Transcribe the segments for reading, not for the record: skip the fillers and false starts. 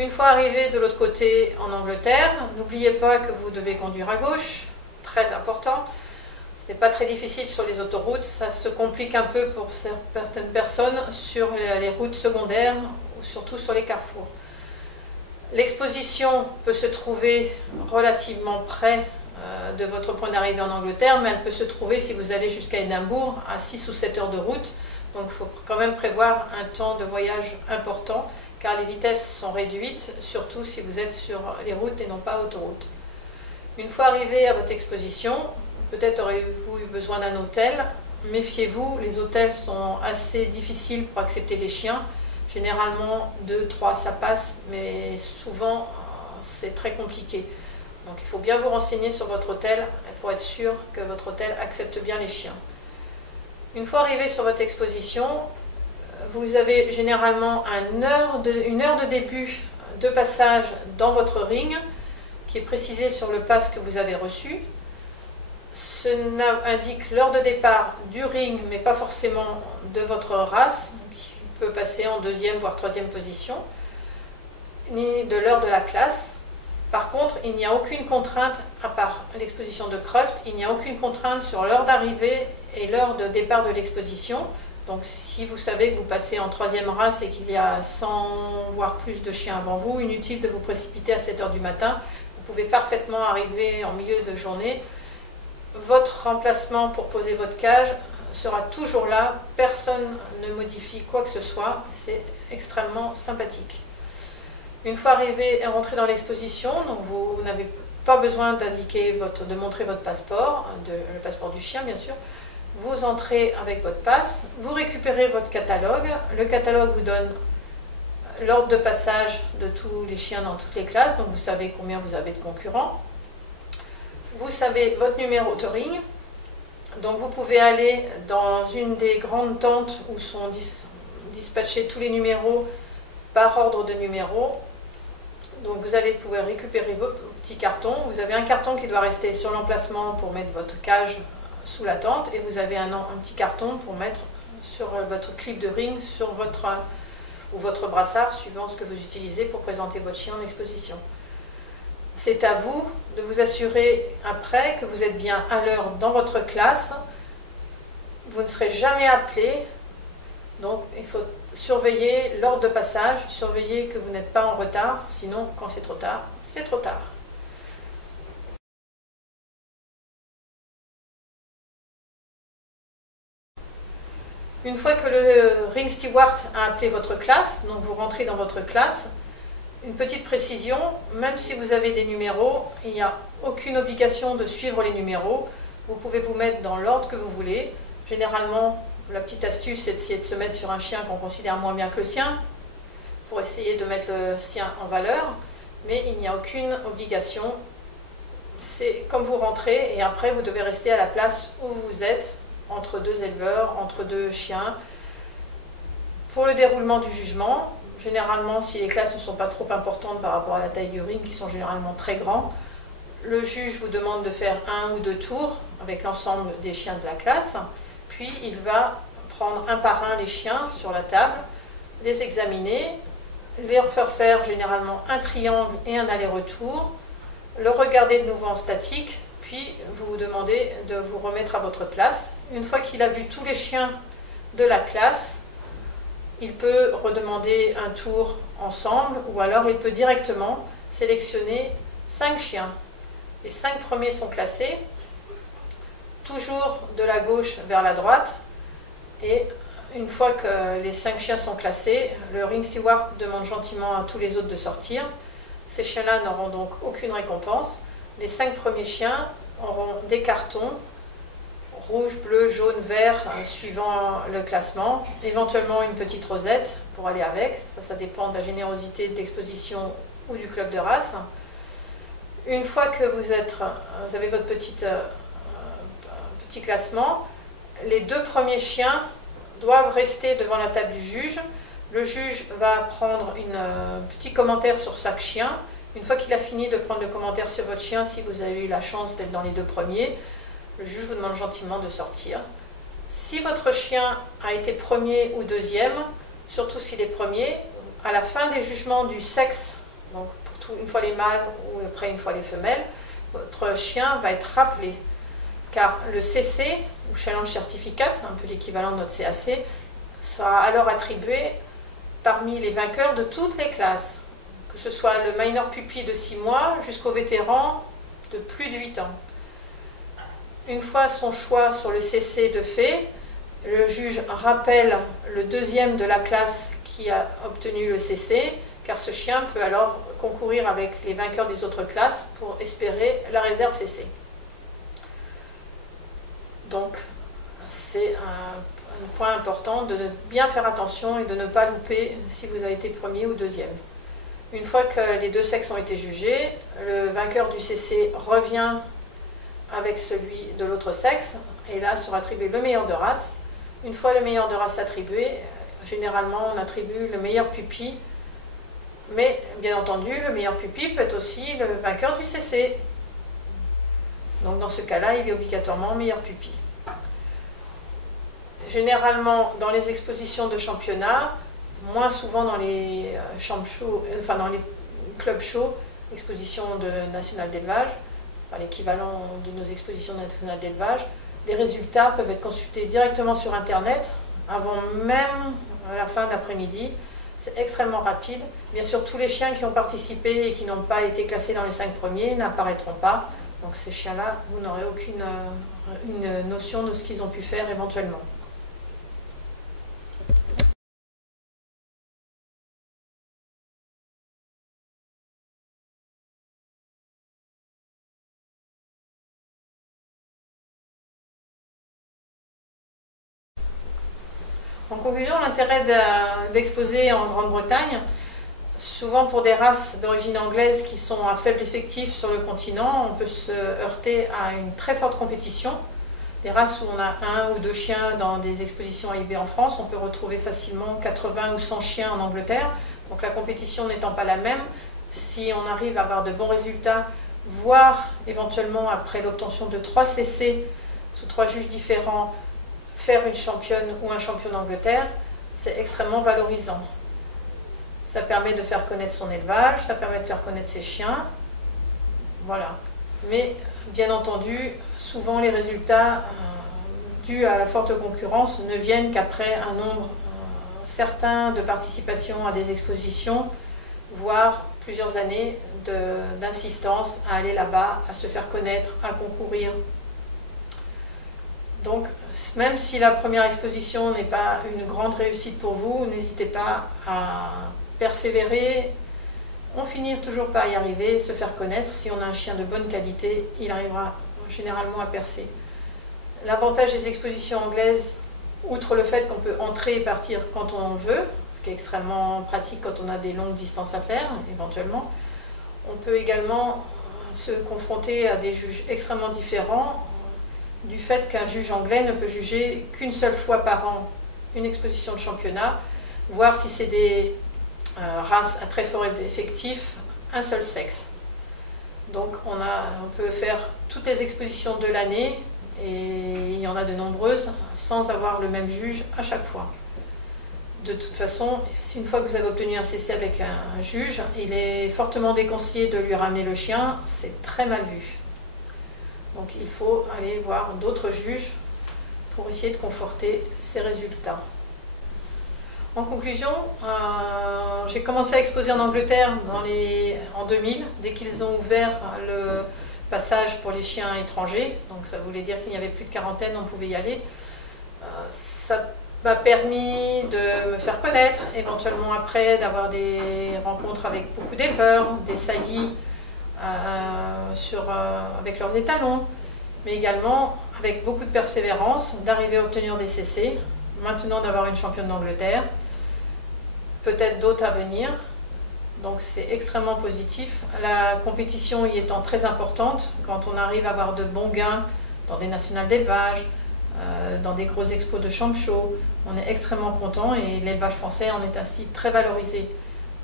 Une fois arrivé de l'autre côté en Angleterre, n'oubliez pas que vous devez conduire à gauche, très important. Ce n'est pas très difficile sur les autoroutes, ça se complique un peu pour certaines personnes sur les routes secondaires, ou surtout sur les carrefours. L'exposition peut se trouver relativement près de votre point d'arrivée en Angleterre, mais elle peut se trouver si vous allez jusqu'à Édimbourg à 6 ou 7 heures de route. Donc il faut quand même prévoir un temps de voyage important, car les vitesses sont réduites, surtout si vous êtes sur les routes et non pas autoroutes. Une fois arrivé à votre exposition, peut-être aurez-vous eu besoin d'un hôtel. Méfiez-vous, les hôtels sont assez difficiles pour accepter les chiens. Généralement 2, 3 ça passe, mais souvent c'est très compliqué. Donc il faut bien vous renseigner sur votre hôtel pour être sûr que votre hôtel accepte bien les chiens. Une fois arrivé sur votre exposition, vous avez généralement une heure de début de passage dans votre ring qui est précisé sur le pass que vous avez reçu. Cela indique l'heure de départ du ring, mais pas forcément de votre race, qui peut passer en 2e voire 3e position, ni de l'heure de la classe. Par contre, il n'y a aucune contrainte, à part l'exposition de Croft, il n'y a aucune contrainte sur l'heure d'arrivée et l'heure de départ de l'exposition. Donc si vous savez que vous passez en 3e race et qu'il y a 100 voire plus de chiens avant vous, inutile de vous précipiter à 7 h du matin. Vous pouvez parfaitement arriver en milieu de journée. Votre remplacement pour poser votre cage sera toujours là. Personne ne modifie quoi que ce soit. C'est extrêmement sympathique. Une fois arrivé et rentré dans l'exposition, donc vous n'avez pas besoin de montrer votre passeport, le passeport du chien bien sûr. Vous entrez avec votre passe, vous récupérez votre catalogue. Le catalogue vous donne l'ordre de passage de tous les chiens dans toutes les classes, donc vous savez combien vous avez de concurrents. Vous savez votre numéro de ring, donc vous pouvez aller dans une des grandes tentes où sont dispatchés tous les numéros par ordre de numéro. Donc vous allez pouvoir récupérer vos petits cartons. Vous avez un carton qui doit rester sur l'emplacement pour mettre votre cage sous la tente, et vous avez un petit carton pour mettre sur votre clip de ring sur votre brassard, suivant ce que vous utilisez pour présenter votre chien en exposition. C'est à vous de vous assurer après que vous êtes bien à l'heure dans votre classe. Vous ne serez jamais appelé, donc il faut surveiller l'ordre de passage, surveiller que vous n'êtes pas en retard, sinon quand c'est trop tard, c'est trop tard. Une fois que le ring steward a appelé votre classe, donc vous rentrez dans votre classe, une petite précision, même si vous avez des numéros, il n'y a aucune obligation de suivre les numéros. Vous pouvez vous mettre dans l'ordre que vous voulez. Généralement, la petite astuce, c'est d'essayer de se mettre sur un chien qu'on considère moins bien que le sien, pour essayer de mettre le sien en valeur, mais il n'y a aucune obligation. C'est comme vous rentrez, et après vous devez rester à la place où vous êtes, entre deux éleveurs, entre deux chiens. Pour le déroulement du jugement, généralement, si les classes ne sont pas trop importantes par rapport à la taille du ring, qui sont généralement très grands, le juge vous demande de faire 1 ou 2 tours avec l'ensemble des chiens de la classe, puis il va prendre un par un les chiens sur la table, les examiner, leur faire généralement un triangle et un aller-retour, le regarder de nouveau en statique, puis vous demandez de vous remettre à votre place. Une fois qu'il a vu tous les chiens de la classe, il peut redemander un tour ensemble, ou alors il peut directement sélectionner 5 chiens. Les 5 premiers sont classés, toujours de la gauche vers la droite, et une fois que les 5 chiens sont classés, le ring steward demande gentiment à tous les autres de sortir. Ces chiens-là n'auront donc aucune récompense. Les 5 premiers chiens auront des cartons, rouge, bleu, jaune, vert, suivant le classement, éventuellement une petite rosette pour aller avec, ça dépend de la générosité de l'exposition ou du club de race. Une fois que vous avez votre petit classement, les 2 premiers chiens doivent rester devant la table du juge. Le juge va prendre un petit commentaire sur chaque chien. Une fois qu'il a fini de prendre le commentaire sur votre chien, si vous avez eu la chance d'être dans les 2 premiers, le juge vous demande gentiment de sortir. Si votre chien a été premier ou deuxième, surtout s'il est premier, à la fin des jugements du sexe donc une fois les mâles ou après une fois les femelles, votre chien va être rappelé. Car le CC, ou Challenge Certificate, un peu l'équivalent de notre CAC, sera alors attribué parmi les vainqueurs de toutes les classes, que ce soit le minor puppy de 6 mois jusqu'au vétéran de plus de 8 ans. Une fois son choix sur le CC de fait, le juge rappelle le deuxième de la classe qui a obtenu le CC, car ce chien peut alors concourir avec les vainqueurs des autres classes pour espérer la réserve CC. Donc, c'est un point important de bien faire attention et de ne pas louper si vous avez été premier ou deuxième. Une fois que les deux sexes ont été jugés, le vainqueur du CC revient avec celui de l'autre sexe et là sera attribué le meilleur de race. Une fois le meilleur de race attribué, généralement on attribue le meilleur puppy, mais bien entendu le meilleur puppy peut être aussi le vainqueur du CC. Donc dans ce cas-là, il est obligatoirement meilleur puppy. Généralement, dans les expositions de championnat, moins souvent dans les dans les clubs shows, expositions nationales d'élevage, enfin, l'équivalent de nos expositions nationales d'élevage, les résultats peuvent être consultés directement sur Internet avant même la fin d'après-midi. C'est extrêmement rapide. Bien sûr, tous les chiens qui ont participé et qui n'ont pas été classés dans les 5 premiers n'apparaîtront pas. Donc ces chiens-là, vous n'aurez aucune notion de ce qu'ils ont pu faire éventuellement. En conclusion, l'intérêt d'exposer en Grande-Bretagne, souvent pour des races d'origine anglaise qui sont à faible effectif sur le continent, on peut se heurter à une très forte compétition. Les races où on a 1 ou 2 chiens dans des expositions AIB en France, on peut retrouver facilement 80 ou 100 chiens en Angleterre. Donc la compétition n'étant pas la même, si on arrive à avoir de bons résultats, voire éventuellement après l'obtention de 3 CC sous 3 juges différents, faire une championne ou un champion d'Angleterre, c'est extrêmement valorisant. Ça permet de faire connaître son élevage, ça permet de faire connaître ses chiens, voilà. Mais bien entendu, souvent les résultats dus à la forte concurrence ne viennent qu'après un nombre certain de participations à des expositions, voire plusieurs années d'insistance à aller là-bas, à se faire connaître, à concourir. Donc, même si la première exposition n'est pas une grande réussite pour vous, n'hésitez pas à persévérer. On finit toujours par y arriver, se faire connaître. Si on a un chien de bonne qualité, il arrivera généralement à percer. L'avantage des expositions anglaises, outre le fait qu'on peut entrer et partir quand on veut, ce qui est extrêmement pratique quand on a des longues distances à faire, éventuellement, on peut également se confronter à des juges extrêmement différents, du fait qu'un juge anglais ne peut juger qu'une seule fois par an une exposition de championnat, voir si c'est des races à très fort effectif, un seul sexe. Donc on peut faire toutes les expositions de l'année, et il y en a de nombreuses, sans avoir le même juge à chaque fois. De toute façon, une fois que vous avez obtenu un CC avec un juge, il est fortement déconseillé de lui ramener le chien, c'est très mal vu. Donc il faut aller voir d'autres juges pour essayer de conforter ces résultats. En conclusion, j'ai commencé à exposer en Angleterre en 2000, dès qu'ils ont ouvert le passage pour les chiens étrangers. Donc ça voulait dire qu'il n'y avait plus de quarantaine, on pouvait y aller. Ça m'a permis de me faire connaître, éventuellement après d'avoir des rencontres avec beaucoup d'éleveurs, des saillies, avec leurs étalons, mais également avec beaucoup de persévérance, d'arriver à obtenir des CC, maintenant d'avoir une championne d'Angleterre, peut-être d'autres à venir, donc c'est extrêmement positif. La compétition y étant très importante, quand on arrive à avoir de bons gains dans des nationales d'élevage, dans des grosses expos de champ show, on est extrêmement content et l'élevage français en est ainsi très valorisé.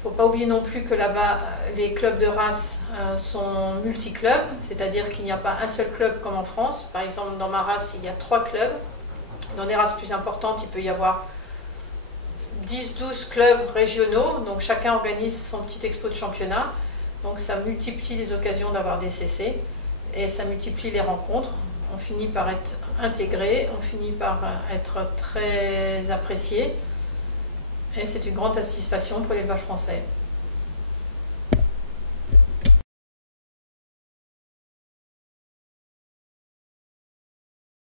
Il ne faut pas oublier non plus que là-bas, les clubs de race sont multi-clubs, c'est-à-dire qu'il n'y a pas un seul club comme en France. Par exemple, dans ma race, il y a 3 clubs. Dans des races plus importantes, il peut y avoir 10-12 clubs régionaux, donc chacun organise son petit expo de championnat. Donc ça multiplie les occasions d'avoir des CC et ça multiplie les rencontres. On finit par être intégré, on finit par être très apprécié et c'est une grande satisfaction pour l'élevage français.